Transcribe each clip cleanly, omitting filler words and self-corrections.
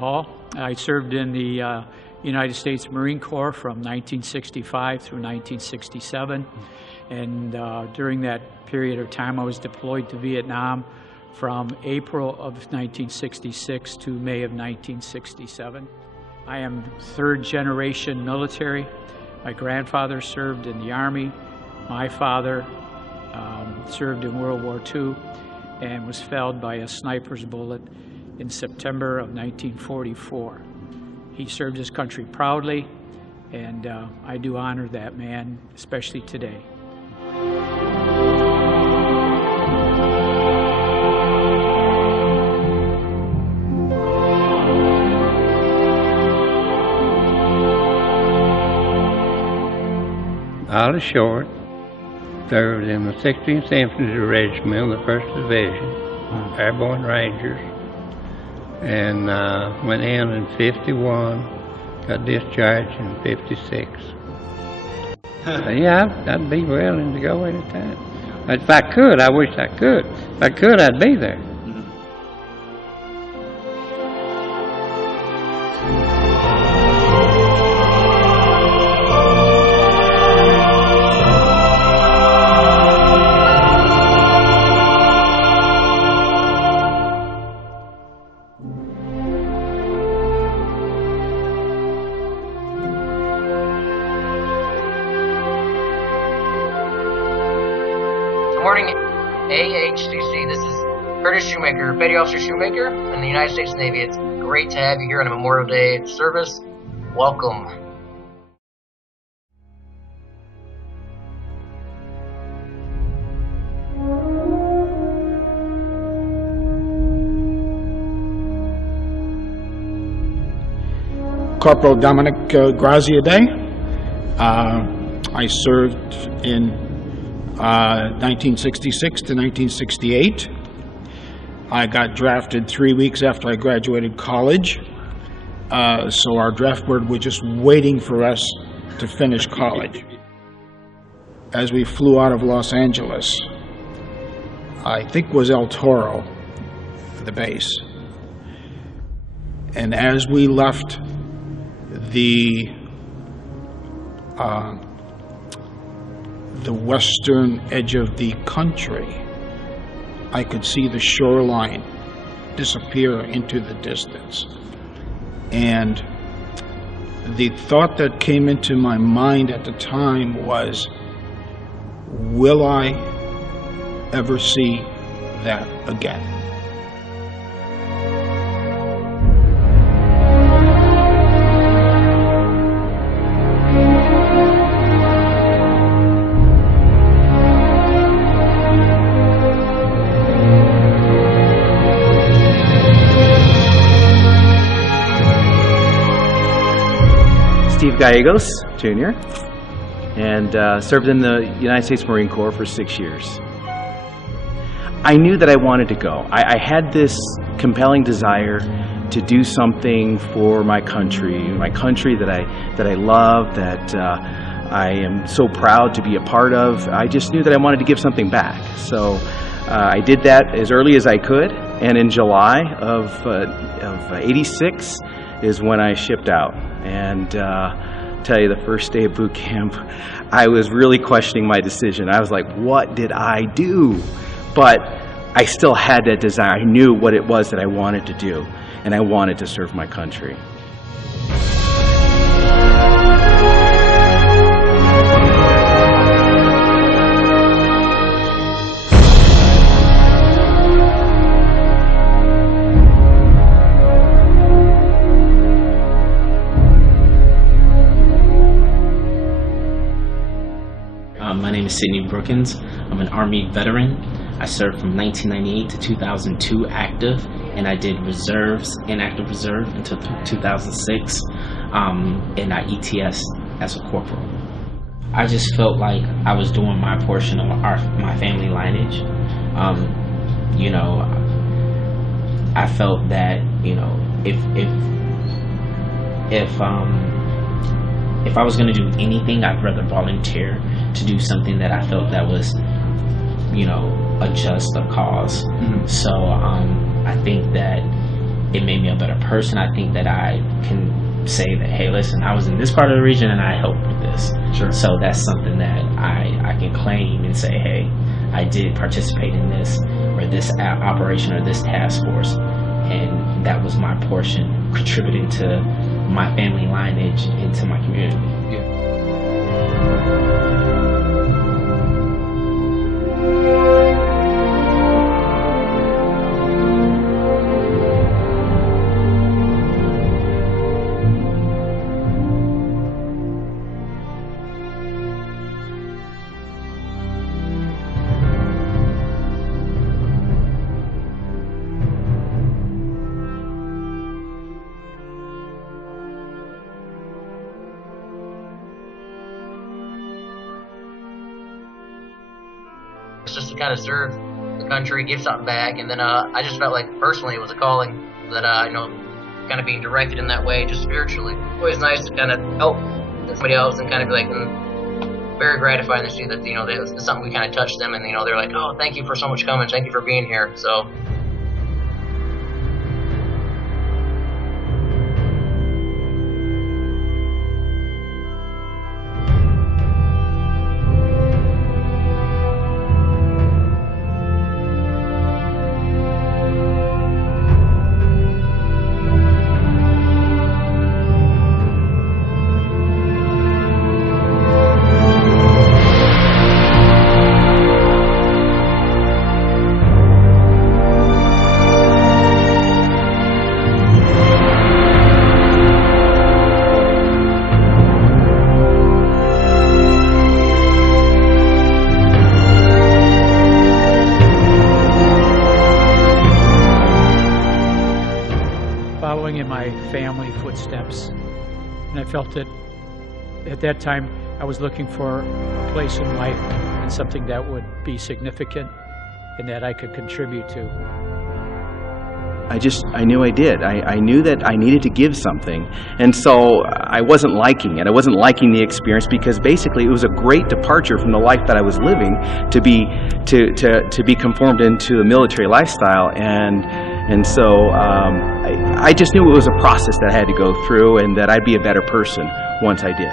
Hall. I served in the United States Marine Corps from 1965 through 1967, and during that period of time I was deployed to Vietnam from April of 1966 to May of 1967. I am third generation military. My grandfather served in the Army. My father served in World War II and was felled by a sniper's bullet in September of 1944. He served his country proudly, and I do honor that man, especially today. Ollie Short served in the 16th Infantry Regiment, the 1st Division, Airborne Rangers, and went in 51, got discharged in 56. Yeah, I'd be willing to go anytime. If I could, I wish I could. If I could, I'd be there. Good morning, AHCC. This is Curtis Shoemaker, Petty Officer Shoemaker in the United States Navy. It's great to have you here on a Memorial Day service. Welcome. Corporal Dominic Graziadei. I served in 1966 to 1968. I got drafted 3 weeks after I graduated college, so our draft board was just waiting for us to finish college. As we flew out of Los Angeles, I think it was El Toro, the base, and as we left the western edge of the country, I could see the shoreline disappear into the distance. And the thought that came into my mind at the time was, will I ever see that again? Steve Gallegos, Jr., and served in the United States Marine Corps for 6 years. I knew that I wanted to go. I had this compelling desire to do something for my country that I love, that I am so proud to be a part of. I just knew that I wanted to give something back. So I did that as early as I could, and in July of '86 is when I shipped out. And tell you, the first day of boot camp, I was really questioning my decision. I was like, what did I do? But I still had that desire. I knew what it was that I wanted to do, and I wanted to serve my country. My name is Sidney Brookins. I'm an Army veteran. I served from 1998 to 2002 active, and I did reserves, inactive reserve, until 2006, and I ETS as a corporal. I just felt like I was doing my portion of my family lineage. You know, I felt that, you know, if I was going to do anything, I'd rather volunteer to do something that I felt that was, you know, a just cause. Mm-hmm. So I think that it made me a better person. I think that I can say that, hey, listen, I was in this part of the region and I helped with this. Sure. So that's something that I can claim and say, hey, I did participate in this or this operation or this task force, and that was my portion contributing to my family lineage into my community. Just to kind of serve the country, give something back, and then I just felt like personally it was a calling that kind of being directed in that way, just spiritually. Always nice to kind of help somebody else and kind of be like, very gratifying to see that it's something we kind of touched them, and they're like, oh, thank you for so much coming, thank you for being here. So. Following in my family footsteps, and I felt that at that time I was looking for a place in life and something that would be significant and that I could contribute to. I knew I did. I knew that I needed to give something, and so I wasn't liking it. I wasn't liking the experience because basically it was a great departure from the life that I was living to be conformed into the military lifestyle, and so I just knew it was a process that I had to go through, and that I'd be a better person once I did.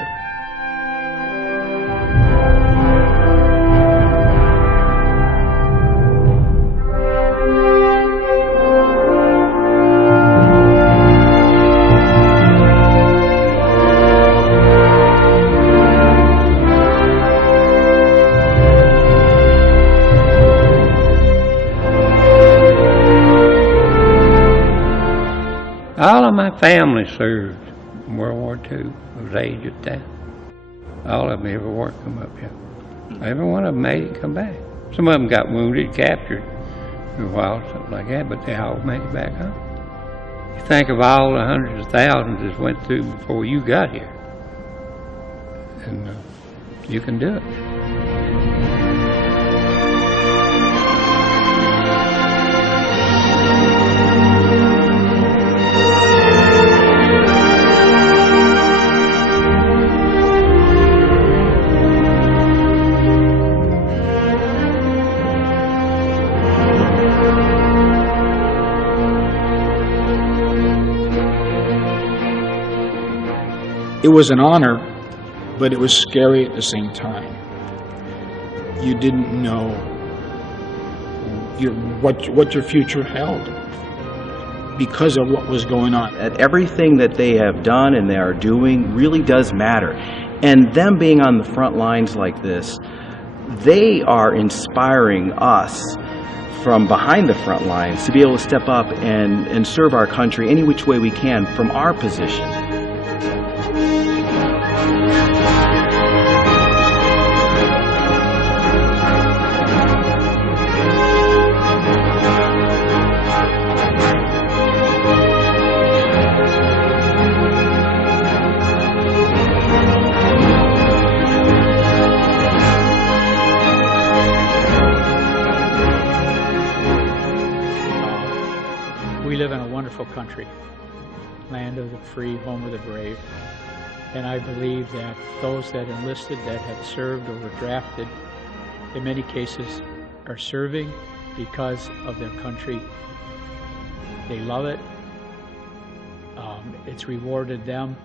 All of my family served in World War II. I was age of 10. All of them ever worked come up here. Every one of them made it come back. Some of them got wounded, captured for a while, something like that, but they all made it back home. You think of all the hundreds of thousands that went through before you got here, and you can do it. It was an honor, but it was scary at the same time. You didn't know what your future held because of what was going on. Everything that they have done and they are doing really does matter. And them being on the front lines like this, they are inspiring us from behind the front lines to be able to step up and serve our country any which way we can from our position. We live in a wonderful country, land of the free, home of the brave, and I believe that those that enlisted, that have served or were drafted, in many cases are serving because of their country. They love it, It's rewarded them,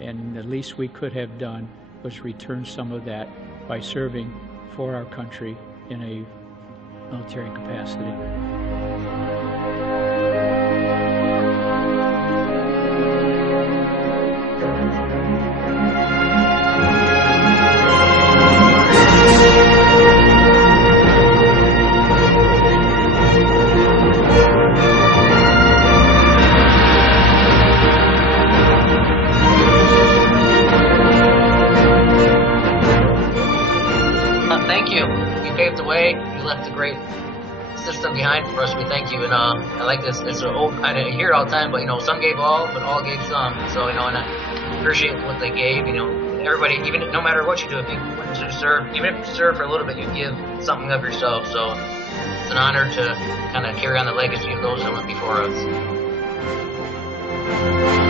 and the least we could have done was return some of that by serving for our country in a military capacity. Thank you. You paved the way. You left a great system behind for us. We thank you. And I like this. It's an old kind of, hear it all the time, but some gave all, but all gave some. So and I appreciate what they gave. Everybody, even no matter what you do, if you went to serve, even if you serve for a little bit, you give something of yourself. So it's an honor to kind of carry on the legacy of those that went before us.